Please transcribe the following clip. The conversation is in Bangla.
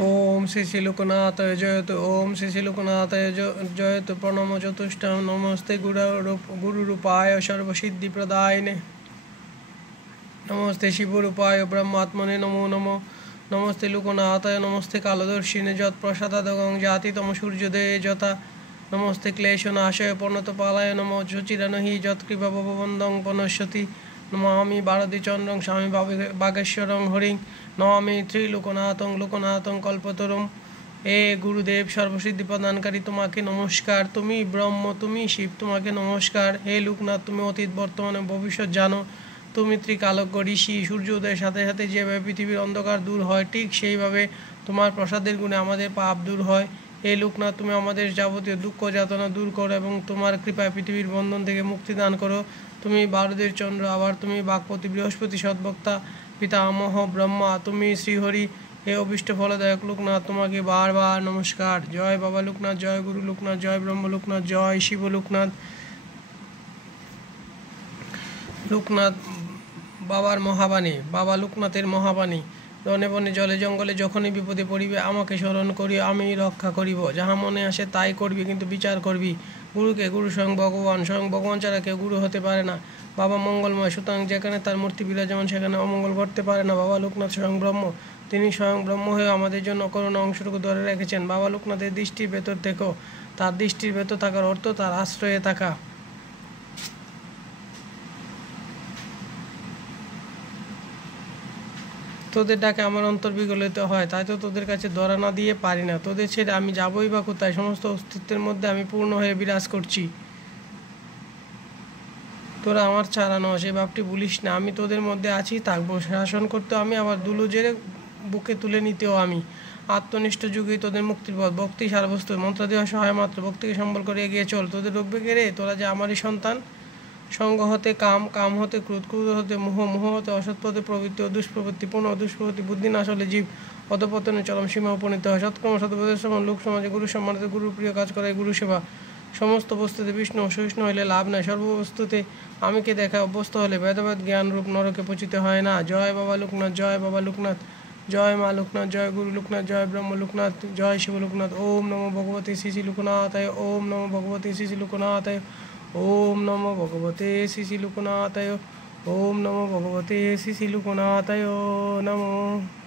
ओम श्री श्री लोकनाथाय जयतु। ओम श्री श्री लोकनाथाय जयतु। प्रणम चतुष्टयं नमस्ते गुरुरूपाय सर्वसिद्धिप्रदायिने। नमस्ते शिवरूपाय ब्रह्मात्मने नमो नमो। नमस्ते लोकनाथाय नमस्ते कालदर्शिने यत्प्रसादादगं जाति तम सूर्योदये यथा। नमस्ते क्लेशनाशाय प्रणतपालाय नमो शुचिरनहि यत्कृपा भवबन्धं पनश्यति। नमामि भारतीचन्द्रं स्वामी बागेश्वरं हरिं। नमामि त्रिलोकनाथं लोकनाथं कल्पतरुं। ए गुरुदेव सर्वसिद्धि प्रदानकारी तुम्हें नमस्कार। तुमी ब्रह्म तुमी शिव तुम्हें नमस्कार। हे लोकनाथ तुम अतीत बर्तमान भविष्य जानो। तुमी त्रिकालज्ञ ऋषि। सूर्योदय साथे साथे जेभाবে पृथिवीर अंधकार दूर হয় ठीक সেইভাবে তোমার প্রসাদের গুণে আমাদের পাপ দূর হয়। হে লোকনাথ তুমি আমাদের যাবতীয় দুঃখ যাতনা দূর করো এবং তোমার কৃপায় পৃথিবীর বন্ধন থেকে মুক্তি দান করো। তুমি ভারতের চন্দ্র আবার তুমি বাগপতি বৃহস্পতি সদ্বক্তা পিতামহ ব্রহ্মা তুমি শ্রীহরি। হে অভিষ্ট ফলদায়ক লোকনাথ তোমাকে বারবার নমস্কার। জয় বাবা লোকনাথ, জয় গুরু লোকনাথ, জয় ব্রহ্ম লোকনাথ, জয় শিব লোকনাথ। লোকনাথ বাবার মহাবাণী, বাবা লোকনাথের মহাবাণী। বনে বনে জলে জঙ্গলে যখনই বিপদে পড়িবে আমাকে স্মরণ করি, আমি রক্ষা করিব। যাহা মনে আসে তাই করবি, কিন্তু বিচার করবি। গুরুকে গুরু স্বয়ং ভগবান, স্বয়ং ভগবান ছাড়া কেউ গুরু হতে পারে না। বাবা মঙ্গলময়, সুতরাং যেখানে তার মূর্তি বিরাজমান সেখানে অমঙ্গল ঘটতে পারে না। বাবা লোকনাথ স্বয়ং ব্রহ্ম, তিনি স্বয়ং ব্রহ্ম হয়ে আমাদের জন্য করুণা অংশটুকু ধরে রেখেছেন। বাবা লোকনাথের দৃষ্টির ভেতর থেকেও, তার দৃষ্টির ভেতর থাকার অর্থ তার আশ্রয়ে থাকা। তোদের ডাকে আমার অন্তর বিগলিত হয়, তাই তো তোদের কাছে ধরা না দিয়ে পারি না। তোদের ছেড়ে আমি যাবই বা কোথায়? সমস্ত অস্তিত্বের মধ্যে আমি পূর্ণ হয়ে বিরাজ করছি। তোরা আমার ছাড়া নস, এই ভাবটি ভুলিস না। আমি তোদের মধ্যে আছি, থাকবো। শাসন করতেও আমি, আবার দুলু জেরে বুকে তুলে নিতেও আমি। আত্মনিষ্ঠ যুগেই তোদের মুক্তির পথ। ভক্তি সারবস্তু, মন্ত্র দেওয়া সহায় মাত্র। ভক্তিকে সম্বল করে এগিয়ে চল। তোদের রোগবে কে রে? তোরা যে আমারই সন্তান। সঙ্গ হতে কাম, কাম হতে ক্রোধ, ক্রোধ হতে মোহ, মোহ হতে অসৎপথে প্রবৃত্তি ও দুষ্প্রবৃত্তি, পুনঃ দুষ্প্রবৃত্তি বুদ্ধি না আসলে জীব অধপতনে চরম সীমা উপনীত হয়। সৎকর্ম সদুপদেশ সমান লোক সমাজে গুরু সম্মানিত, গুরুর প্রিয় কাজ করায় গুরু সেবা। সমস্ত বস্তুতে বিষ্ণু অসহিষ্ণু হইলে লাভ নাই। সর্ববস্তুতে আমিকে দেখা অভ্যস্ত হলে ভেদাভেদ জ্ঞান রূপ নরকে পচিত হয় না। জয় বাবা লোকনাথ, জয় বাবা লোকনাথ, জয় মা লোকনাথ, জয় গুরু লোকনাথ, জয় ব্রহ্ম লোকনাথ, জয় শিব লোকনাথ। ওম নমো ভগবতে শ্রী শ্রী লোকনাথায়। ওম নমো ভগবতে শ্রী শ্রী লোকনাথায়। ओम नमो भगवते श्री श्री लोकनाथाय। ओम नमो भगवते श्री श्री लोकनाथाय नमो।